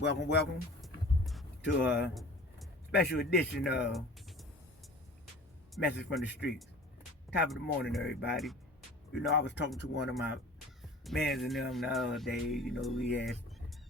welcome to a special edition of Message from the Streets. Top of the morning, everybody. I was talking to one of my mans and them the other day. We had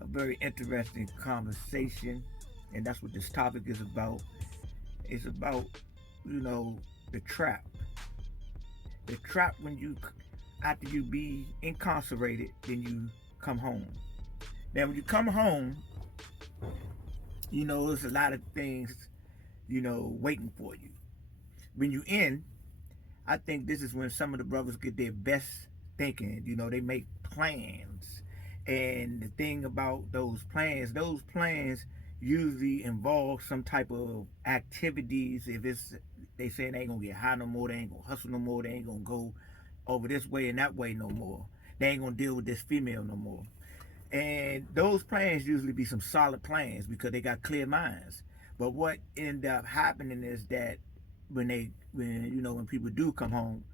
a very interesting conversation, and that's what this topic is about. It's about, the trap. The trap when after you be incarcerated, then you come home. Now, when you come home, there's a lot of things, waiting for you. When you in, I think this is when some of the brothers get their best thinking. They make plans. And the thing about those plans usually involve some type of activities. If it's they saying they ain't gonna get high no more, they ain't gonna hustle no more, they ain't gonna go over this way and that way no more. They ain't gonna deal with this female no more. And those plans usually be some solid plans because they got clear minds. But what end up happening is that when people do come home,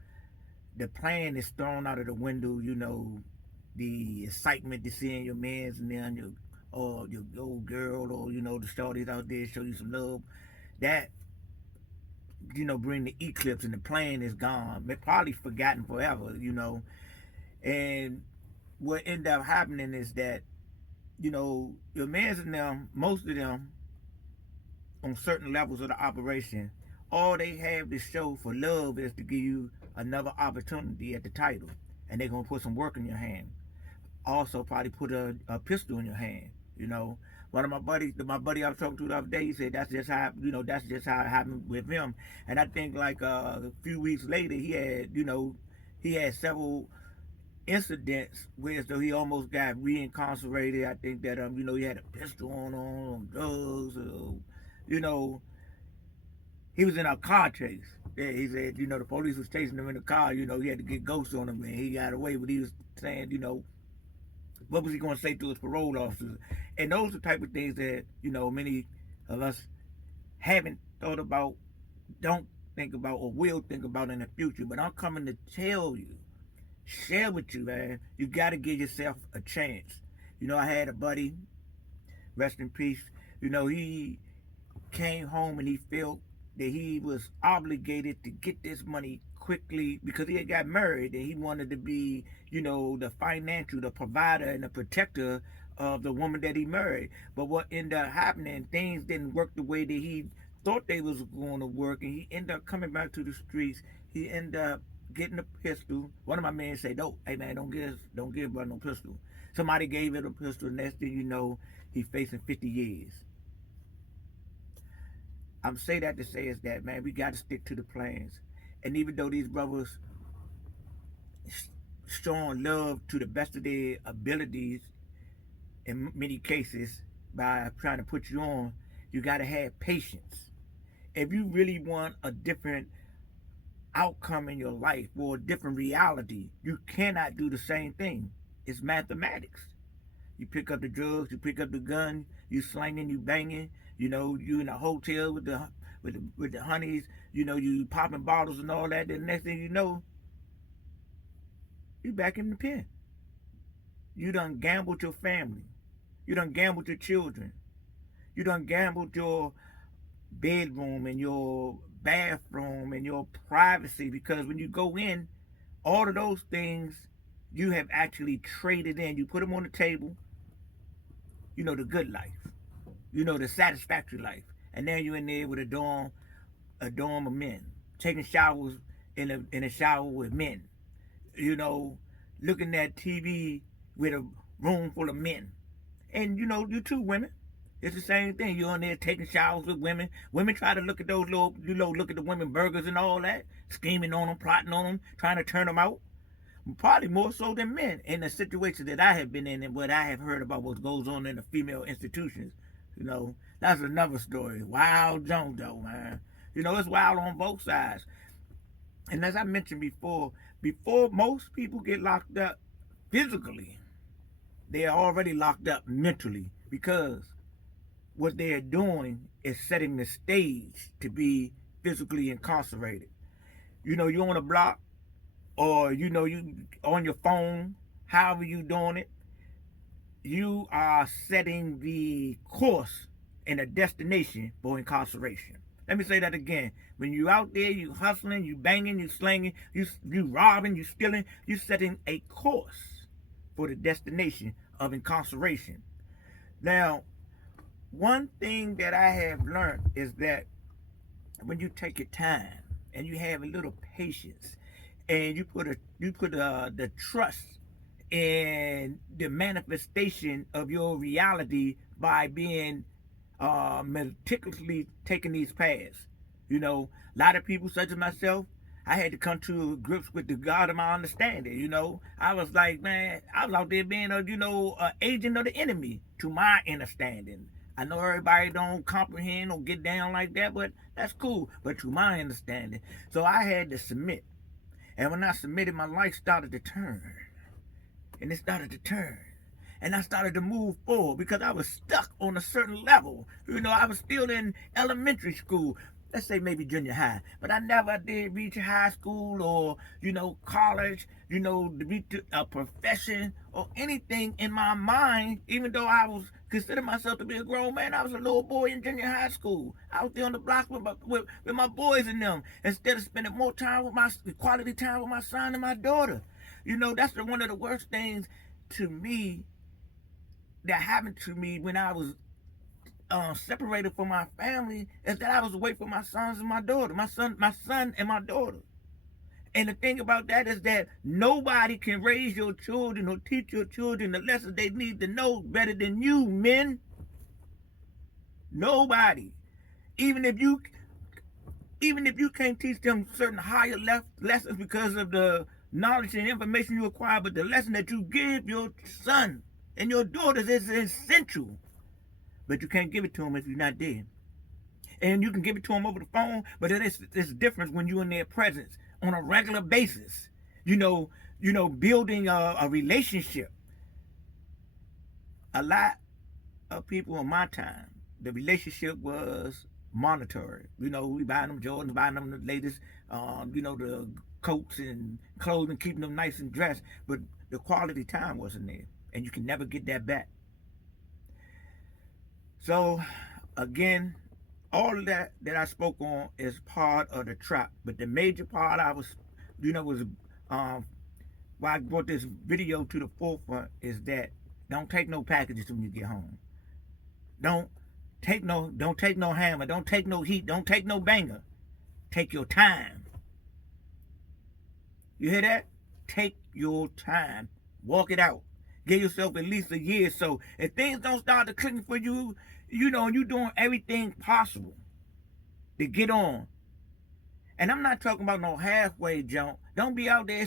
the plan is thrown out of the window. The excitement to seeing your man's and then your old girl or the shorties out there show you some love. That bring the eclipse and the plan is gone. They're probably forgotten forever. And what end up happening is that your man's and them, most of them, on certain levels of the operation, all they have to show for love is to give you another opportunity at the title, and they're gonna put some work in your hand. Also, probably put a pistol in your hand. One of my buddy I was talking to the other day, he said that's just how it happened with him. And I think like a few weeks later, he had several incidents where so he almost got reincarcerated. I think that he had a pistol on drugs, you know, he was in a car chase. Yeah, he said, the police was chasing him in the car. He had to get ghosts on him, and he got away. But he was saying, what was he going to say to his parole officers? And those are the type of things that many of us haven't thought about, don't think about, or will think about in the future. But I'm coming to tell you, share with you, man. You got to give yourself a chance. I had a buddy, rest in peace. He came home and he felt that he was obligated to get this money quickly because he had got married and he wanted to be, the provider and the protector of the woman that he married. But what ended up happening, things didn't work the way that he thought they was going to work, and he ended up coming back to the streets. He ended up getting a pistol. One of my men said, "No, hey man, don't give brother no pistol." Somebody gave it a pistol, and next thing you know, he's facing 50 years. I'm saying that to say is that, man, we got to stick to the plans. And even though these brothers showing love to the best of their abilities in many cases by trying to put you on, you got to have patience. If you really want a different outcome in your life or a different reality, you cannot do the same thing. It's mathematics. You pick up the drugs, you pick up the gun, you slinging, you banging. You in a hotel with the honeys. You popping bottles and all that. Then the next thing you know, you back in the pen. You done gambled your family. You done gambled your children. You done gambled your bedroom and your bathroom and your privacy, because when you go in, all of those things you have actually traded in. You put them on the table. The good life. The satisfactory life. And now you're in there with a dorm of men, taking showers in a shower with men. Looking at TV with a room full of men. And you too, women. It's the same thing. You're on there taking showers with women. Women try to look at those little, look at the women burgers and all that, scheming on them, plotting on them, trying to turn them out. Probably more so than men in the situation that I have been in and what I have heard about what goes on in the female institutions. That's another story. Wild junk though, man. It's wild on both sides. And as I mentioned before most people get locked up physically, they are already locked up mentally, because what they are doing is setting the stage to be physically incarcerated. You on a block, or you on your phone, however you doing it, you are setting the course and a destination for incarceration. Let me say that again. When you out there, you hustling, you banging, you slinging, you robbing, you stealing, you setting a course for the destination of incarceration. Now, one thing that I have learned is that when you take your time and you have a little patience and you put the trust in the manifestation of your reality by being meticulously taking these paths. You know, a lot of people, such as myself, I had to come to grips with the God of my understanding. You know, I was like, man, I was out there being a agent of the enemy to my understanding. I know everybody don't comprehend or get down like that, but that's cool. But to my understanding, so I had to submit. And when I submitted, my life started to turn, and it started to turn. And I started to move forward because I was stuck on a certain level. You know, I was still in elementary school, let's say maybe junior high, but I never did reach high school or, college, to reach a profession or anything in my mind, even though I was considered myself to be a grown man. I was a little boy in junior high school. I was there on the block with my boys and them, instead of spending more time with quality time with my son and my daughter. That's one of the worst things to me that happened to me when I was separated from my family, is that I was away from my sons and my daughter, my son and my daughter. And the thing about that is that nobody can raise your children or teach your children the lessons they need to know better than you, men. Nobody. Even if you can't teach them certain higher lessons because of the knowledge and information you acquire, but the lesson that you give your son and your daughters is essential. But you can't give it to them if you're not there. And you can give it to them over the phone, but it's different when you're in their presence on a regular basis. Building a relationship. A lot of people in my time, the relationship was monetary. We buying them Jordans, buying them the latest, the coats and clothing, keeping them nice and dressed, but the quality time wasn't there, and you can never get that back. So, again, all of that I spoke on is part of the trap, but the major part I was why I brought this video to the forefront is that don't take no packages when you get home. Don't take no hammer, don't take no heat, don't take no banger. Take your time. You hear that? Take your time. Walk it out. Give yourself at least a year. So if things don't start to click for you, and you're doing everything possible to get on. And I'm not talking about no halfway jump. Don't be out there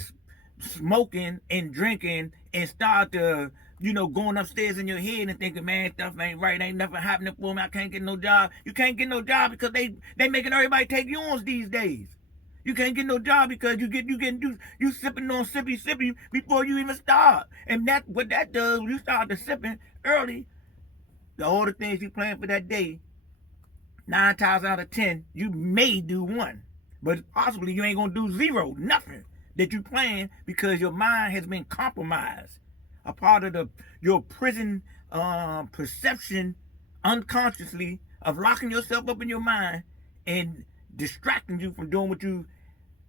smoking and drinking and start to, going upstairs in your head and thinking, man, stuff ain't right. Ain't nothing happening for me. I can't get no job. You can't get no job because they making everybody take you on these days. You can't get no job because you sipping on sippy before you even start. And what that does, when you start to sipping early, all the things you plan for that day, 9 times out of 10, you may do one. But possibly you ain't gonna do zero, nothing that you plan, because your mind has been compromised. A part of your prison perception unconsciously of locking yourself up in your mind and distracting you from doing what you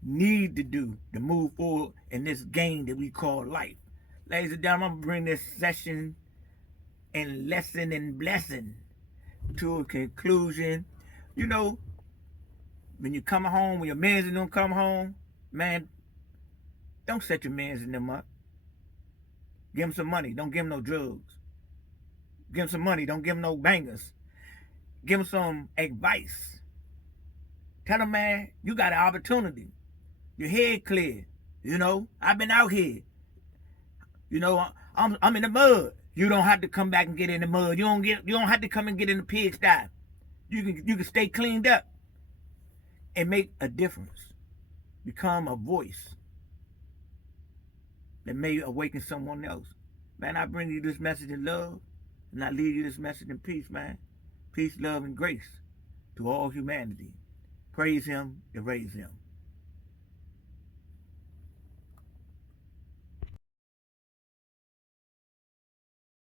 need to do to move forward in this game that we call life. Ladies and gentlemen, I'm gonna bring this session and lesson and blessing to a conclusion. When you come home, when your mans and them come home, man, don't set your mans and them up. Give them some money. Don't give them no drugs. Give them some money. Don't give them no bangers. Give them some advice. Tell them, man, you got an opportunity. Your head clear. I've been out here. I'm in the mud. You don't have to come back and get in the mud. You don't have to come and get in the pigsty. You can stay cleaned up and make a difference. Become a voice that may awaken someone else. Man, I bring you this message in love, and I leave you this message in peace, man. Peace, love, and grace to all humanity. Praise him and raise him.